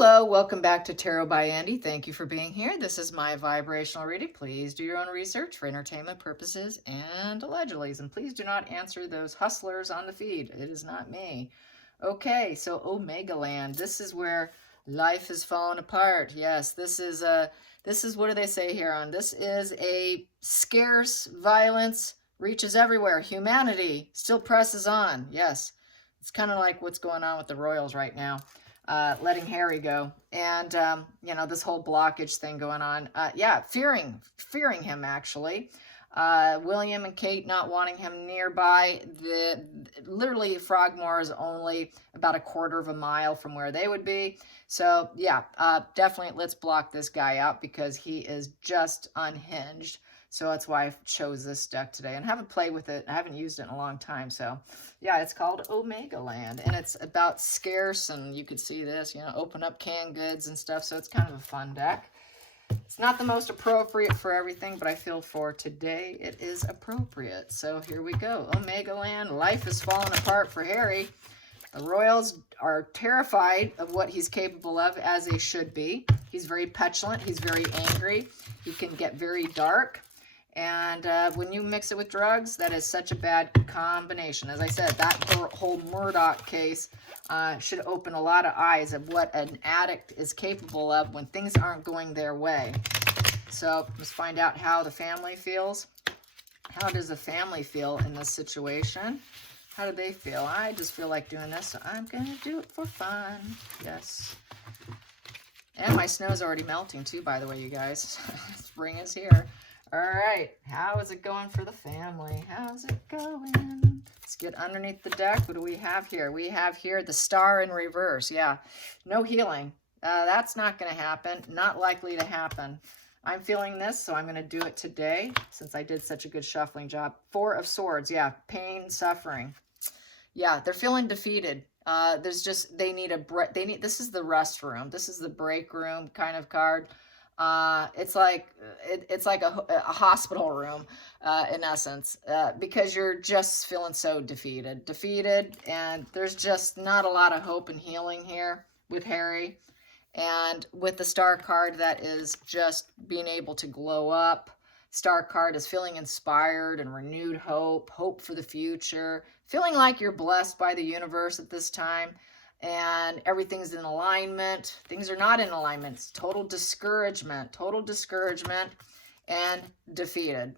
Hello, welcome back to Tarot by Andy. Thank you for being here. This is my vibrational reading. Please do your own research for entertainment purposes and allegedly. And please do not answer those hustlers on the feed. It is not me. Okay, so Omega Land. This is where life is falling apart. Yes, this is what do they say here on? This is a scarce violence reaches everywhere. Humanity still presses on. Yes. It's kind of like what's going on with the Royals right now. Letting Harry go, and you know, this whole blockage thing going on. Yeah, fearing him actually. William and Kate not wanting him nearby. Literally Frogmore is only about a quarter of a mile from where they would be. So yeah, definitely let's block this guy out because he is just unhinged. So that's why I chose this deck today and haven't played with it. I haven't used it in a long time. So yeah, it's called Omega Land and it's about scarce, and you could see this, you know, open up canned goods and stuff. So it's kind of a fun deck. It's not the most appropriate for everything, but I feel for today it is appropriate. So here we go. Omega Land, life is falling apart for Harry. The Royals are terrified of what he's capable of, as they should be. He's very petulant. He's very angry. He can get very dark. And when you mix it with drugs, that is such a bad combination. As I said, that whole Murdoch case should open a lot of eyes of what an addict is capable of when things aren't going their way. So let's find out how the family feels. How does the family feel in this situation? How do they feel? I just feel like doing this, so I'm going to do it for fun. Yes. And my snow's already melting too, by the way, you guys. Spring is here. All right, how is it going for the family? How's it going? Let's get underneath the deck. What do we have here? We have here the Star in reverse. Yeah, no healing. That's not going to happen. Not likely to happen. I'm feeling this, so I'm going to do it today since I did such a good shuffling job. Four of Swords. Yeah, pain, suffering. Yeah, they're feeling defeated. There's just, they need a break. This is the rest room. This is the break room kind of card. It's like a hospital room in essence, because you're just feeling so defeated, and there's just not a lot of hope and healing here with Harry. And with the Star card, that is just being able to glow up. Star card is feeling inspired and renewed hope for the future, feeling like you're blessed by the universe at this time. And everything's in alignment. Things are not in alignment. It's total discouragement, and defeated.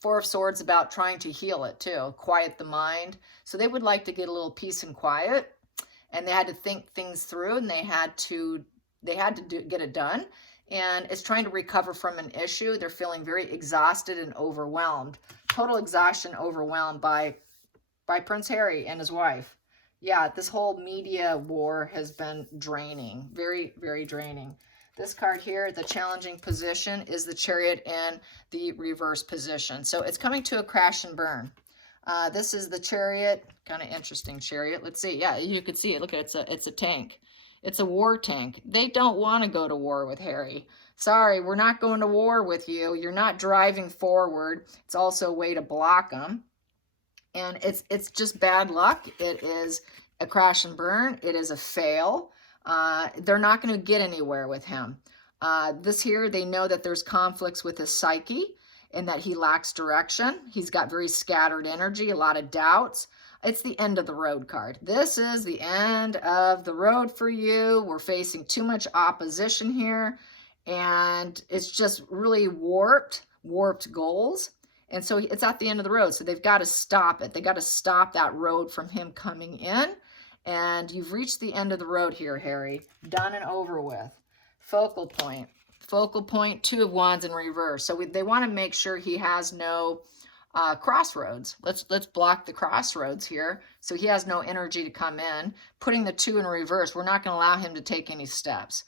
Four of Swords about trying to heal it too, quiet the mind. So they would like to get a little peace and quiet, and they had to think things through, and they had to get it done. And it's trying to recover from an issue. They're feeling very exhausted and overwhelmed. Total exhaustion, overwhelmed by Prince Harry and his wife. Yeah, this whole media war has been draining, very, very draining. This card here, the challenging position, is the Chariot in the reverse position. So it's coming to a crash and burn. This is the Chariot, kind of interesting Chariot. Let's see. Yeah, you could see it. Look at it. It's a tank. It's a war tank. They don't want to go to war with Harry. Sorry, we're not going to war with you. You're not driving forward. It's also a way to block them. And it's just bad luck. It is a crash and burn. It is a fail. They're not going to get anywhere with him. This here, they know that there's conflicts with his psyche and that he lacks direction. He's got very scattered energy, a lot of doubts. It's the end of the road card. This is the end of the road for you. We're facing too much opposition here, and it's just really warped goals. And so it's at the end of the road. So they've got to stop it. They got to stop that road from him coming in. And you've reached the end of the road here, Harry. Done and over with. Focal point. Focal point, Two of Wands in reverse. So they want to make sure he has no crossroads. Let's block the crossroads here. So he has no energy to come in. Putting the two in reverse, we're not going to allow him to take any steps.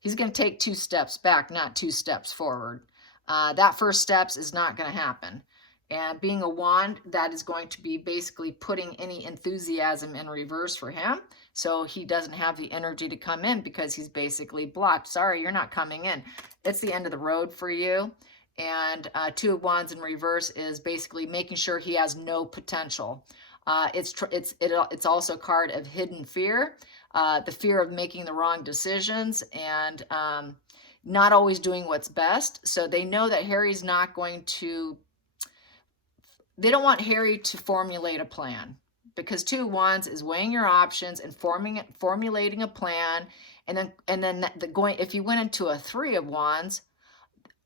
He's going to take 2 steps back, not 2 steps forward. That first steps is not going to happen. And being a wand, that is going to be basically putting any enthusiasm in reverse for him. So he doesn't have the energy to come in because he's basically blocked. Sorry, you're not coming in. It's the end of the road for you. And Two of Wands in reverse is basically making sure he has no potential. It's also a card of hidden fear, the fear of making the wrong decisions, and not always doing what's best. So they know that Harry's not going to, they don't want Harry to formulate a plan, because 2 wands is weighing your options and formulating a plan. And then if you went into a 3 of wands,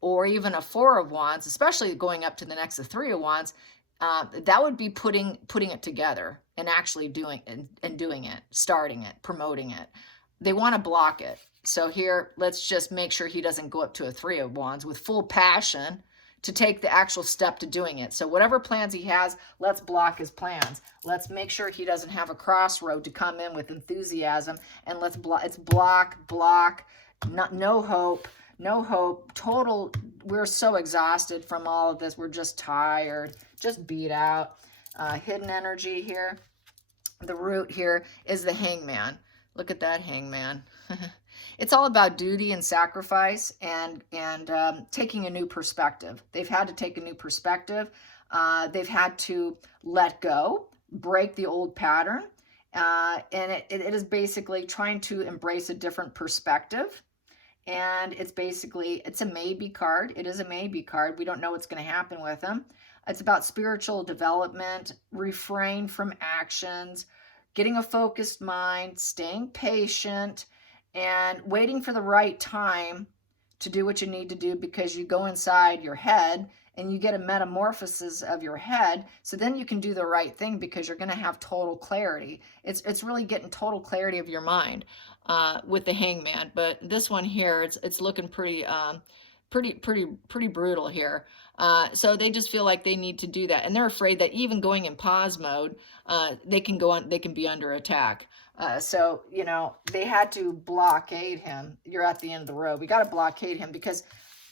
or even a 4 of wands, especially going up to the next 3 of wands, that would be putting it together and actually doing it, starting it, promoting it. They want to block it. So here, let's just make sure he doesn't go up to a 3 of wands with full passion to take the actual step to doing it. So whatever plans he has, let's block his plans. Let's make sure he doesn't have a crossroad to come in with enthusiasm, and let's block, no hope. No hope, total, we're so exhausted from all of this. We're just tired, just beat out. Hidden energy here. The root here is the hangman. Look at that hangman. It's all about duty and sacrifice, and taking a new perspective. They've had to take a new perspective. They've had to let go, break the old pattern. And it is basically trying to embrace a different perspective. And it's a maybe card. It is a maybe card. We don't know what's going to happen with him. It's about spiritual development, refrain from actions, getting a focused mind, staying patient, and waiting for the right time to do what you need to do, because you go inside your head and you get a metamorphosis of your head. So then you can do the right thing, because you're going to have total clarity. It's really getting total clarity of your mind with the hangman. But this one here, it's looking pretty brutal here. So they just feel like they need to do that, and they're afraid that even going in pause mode, they can be under attack. So they had to blockade him. You're at the end of the road. We got to blockade him, because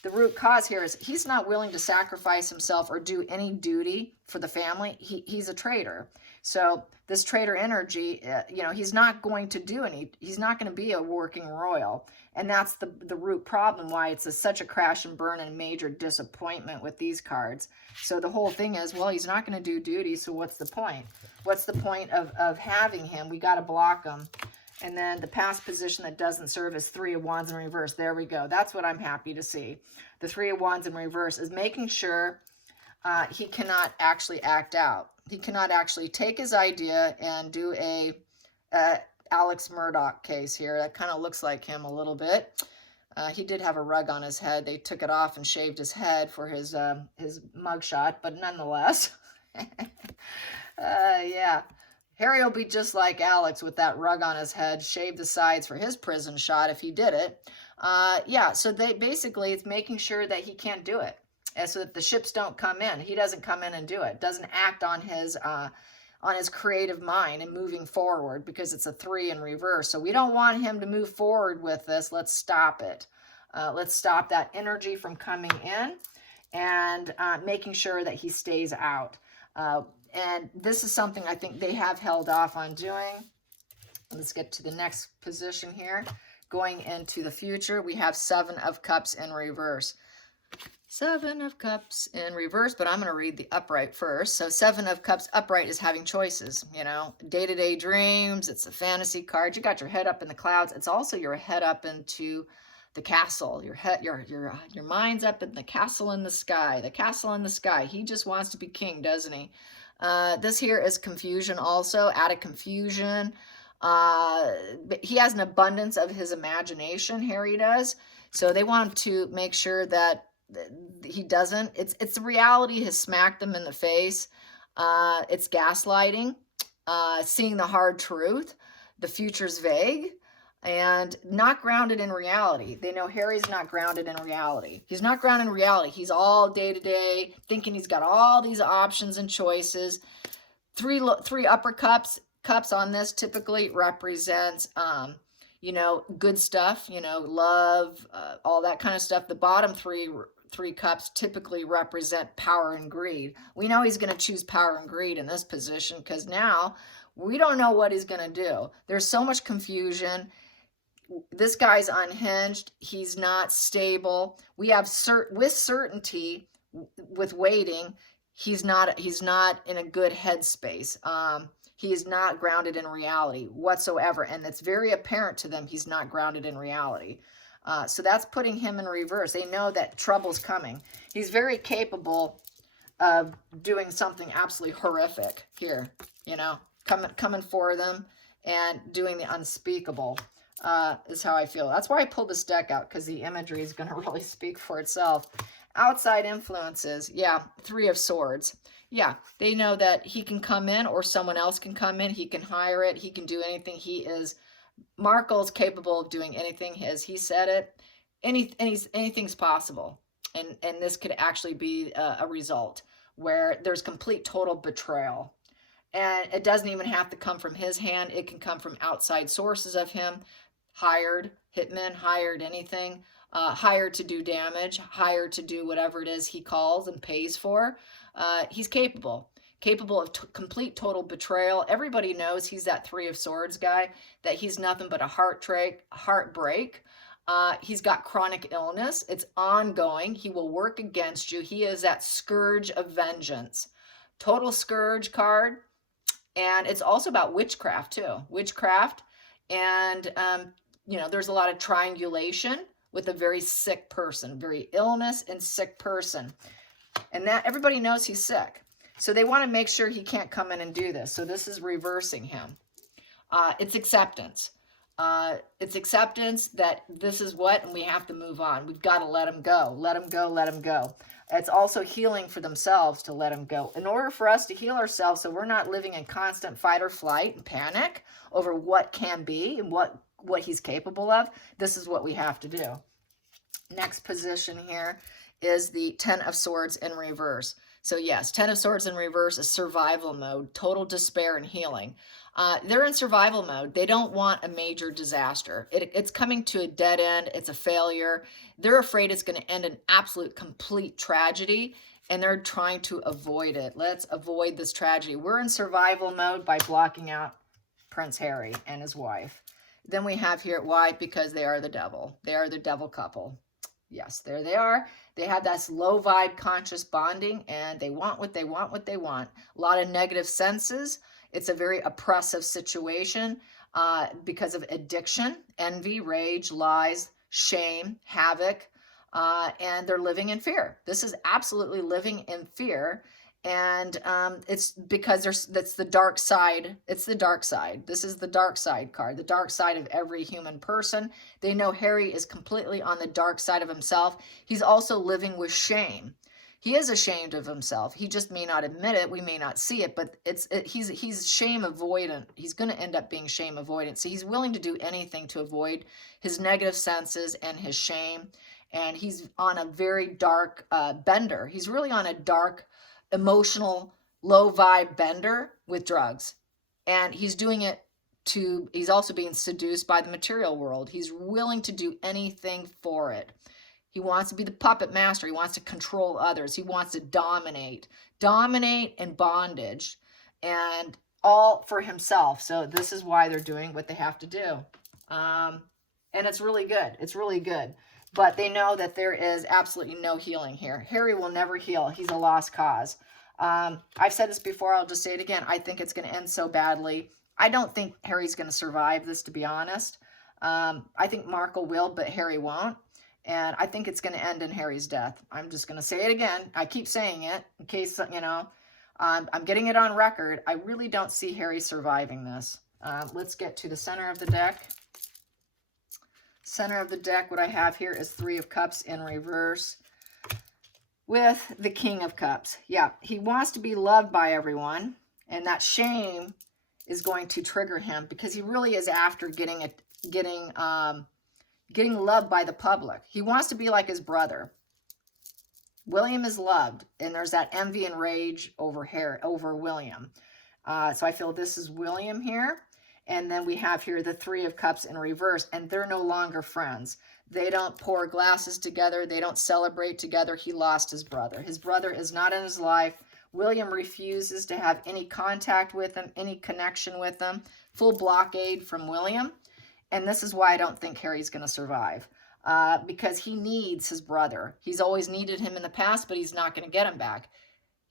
the root cause here is he's not willing to sacrifice himself or do any duty for the family. He's a traitor. So this traitor energy, he's not going to he's not going to be a working royal. And that's the root problem, why it's such a crash and burn and major disappointment with these cards. So the whole thing is, well, he's not going to do duty, so what's the point? What's the point of having him? We got to block him. And then the past position that doesn't serve is 3 of wands in reverse. There we go. That's what I'm happy to see. The 3 of wands in reverse is making sure he cannot actually act out. He cannot actually take his idea and do a Alex Murdoch case here. That kind of looks like him a little bit. He did have a rug on his head. They took it off and shaved his head for his mugshot, but nonetheless. Yeah. Harry will be just like Alex with that rug on his head, shave the sides for his prison shot if he did it. Yeah, so it's making sure that he can't do it, and so that the ships don't come in. He doesn't come in and do it. Doesn't act on his creative mind and moving forward, because it's a 3 in reverse. So we don't want him to move forward with this. Let's stop it. Let's stop that energy from coming in, and making sure that he stays out. And this is something I think they have held off on doing. Let's get to the next position here. Going into the future, we have 7 of Cups in reverse. 7 of Cups in reverse, but I'm going to read the upright first. So 7 of Cups upright is having choices, day-to-day dreams. It's a fantasy card. You got your head up in the clouds. It's also your head up into the castle. Your mind's up in the castle in the sky. The castle in the sky. He just wants to be king, doesn't he? This here is confusion also, out of confusion. He has an abundance of his imagination, Harry does. So they want to make sure that he doesn't. It's the reality has smacked them in the face. It's gaslighting, seeing the hard truth. The future's vague and not grounded in reality. They know Harry's not grounded in reality. He's not grounded in reality. He's all day-to-day, thinking he's got all these options and choices. Three upper cups on this typically represents, good stuff, love, all that kind of stuff. The bottom three cups typically represent power and greed. We know he's going to choose power and greed in this position, because now we don't know what he's going to do. There's so much confusion. This guy's unhinged. He's not stable. We have with certainty, with waiting, he's not in a good headspace. He is not grounded in reality whatsoever, and it's very apparent to them he's not grounded in reality. So that's putting him in reverse. They know that trouble's coming. He's very capable of doing something absolutely horrific here, you know, coming for them and doing the unspeakable, is how I feel. That's why I pulled this deck out, because the imagery is going to really speak for itself. Outside influences, yeah, Three of Swords. Yeah, they know that he can come in, or someone else can come in. He can hire it. He can do anything. Marco's capable of doing anything. As he said it, anything's possible. And this could actually be a result where there's complete total betrayal. And it doesn't even have to come from his hand. It can come from outside sources of him, hired, hitmen, hired anything, hired to do damage, hired to do whatever it is he calls and pays for. He's capable of complete total betrayal. Everybody knows he's that Three of Swords guy, that he's nothing but a heartbreak. He's got chronic illness. It's ongoing. He will work against you. He is that scourge of vengeance. Total scourge card. And it's also about witchcraft too. Witchcraft. And, you know, there's a lot of triangulation with a very sick person, very illness and sick person. And that everybody knows he's sick. So they want to make sure he can't come in and do this. So this is reversing him. It's acceptance. It's acceptance that this is what, and we have to move on. We've got to let him go. Let him go. Let him go. It's also healing for themselves to let him go. In order for us to heal ourselves, so we're not living in constant fight or flight and panic over what can be and what he's capable of, this is what we have to do. Next position here is the Ten of Swords in reverse. So yes, Ten of Swords in reverse is survival mode, total despair and healing. They're in survival mode. They don't want a major disaster. It's coming to a dead end. It's a failure. They're afraid it's going to end in absolute, complete tragedy, and they're trying to avoid it. Let's avoid this tragedy. We're in survival mode by blocking out Prince Harry and his wife. Then we have here, why? Because they are the devil. They are the devil couple. Yes, there they are. They have that low vibe conscious bonding, and they want what they want, what they want. A lot of negative senses. It's a very oppressive situation because of addiction, envy, rage, lies, shame, havoc, and they're living in fear. This is absolutely living in fear, and it's because that's the dark side. It's the dark side. This is the dark side card, the dark side of every human person. They know Harry is completely on the dark side of himself. He's also living with shame. He is ashamed of himself. He just may not admit it. We may not see it, but he's shame avoidant. He's going to end up being shame avoidant. So he's willing to do anything to avoid his negative senses and his shame. And he's on a very dark bender. He's really on a dark, emotional, low vibe bender with drugs. And he's doing it he's also being seduced by the material world. He's willing to do anything for it. He wants to be the puppet master. He wants to control others. He wants to dominate and bondage, and all for himself. So this is why they're doing what they have to do. And it's really good. It's really good. But they know that there is absolutely no healing here. Harry will never heal. He's a lost cause. I've said this before. I'll just say it again. I think it's going to end so badly. I don't think Harry's going to survive this, to be honest. I think Markle will, but Harry won't. And I think it's going to end in Harry's death. I'm just going to say it again. I keep saying it in case, you know, I'm getting it on record. I really don't see Harry surviving this. Let's get to the center of the deck. Center of the deck, what I have here is Three of Cups in reverse with the King of Cups. Yeah, he wants to be loved by everyone. And that shame is going to trigger him because he really is after getting loved by the public. He wants to be like his brother. William is loved, and there's that envy and rage over William. So I feel this is William here. And then we have here the Three of Cups in reverse, and they're no longer friends. They don't pour glasses together. They don't celebrate together. He lost his brother. His brother is not in his life. William refuses to have any contact with him, any connection with him. Full blockade from William. And this is why I don't think Harry's going to survive. Because he needs his brother. He's always needed him in the past, but he's not going to get him back.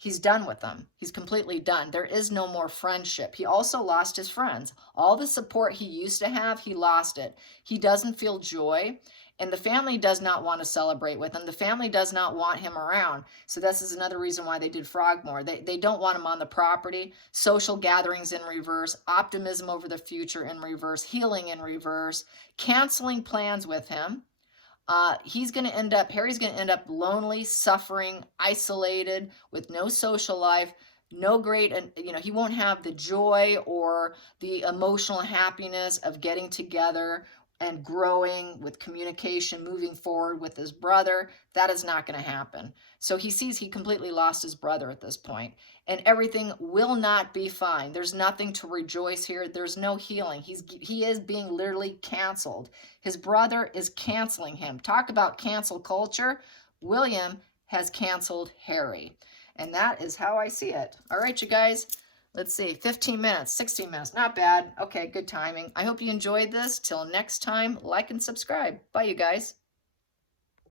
He's done with them. He's completely done. There is no more friendship. He also lost his friends. All the support he used to have, he lost it. He doesn't feel joy, and the family does not want to celebrate with him. The family does not want him around. So this is another reason why they did Frogmore. They don't want him on the property. Social gatherings in reverse, optimism over the future in reverse, healing in reverse, canceling plans with him. Harry's going to end up lonely, suffering, isolated, with no social life, no great, and he won't have the joy or the emotional happiness of getting together and growing with communication, moving forward with his brother. That is not going to happen. So he sees he completely lost his brother at this point, and everything will not be fine. There's nothing to rejoice here. There's no healing. He is being literally canceled. His brother is canceling him. Talk about cancel culture. William has canceled Harry. And that is how I see it. All right, you guys. Let's see, 15 minutes, 16 minutes, not bad. Okay, good timing. I hope you enjoyed this. Till next time, like and subscribe. Bye, you guys.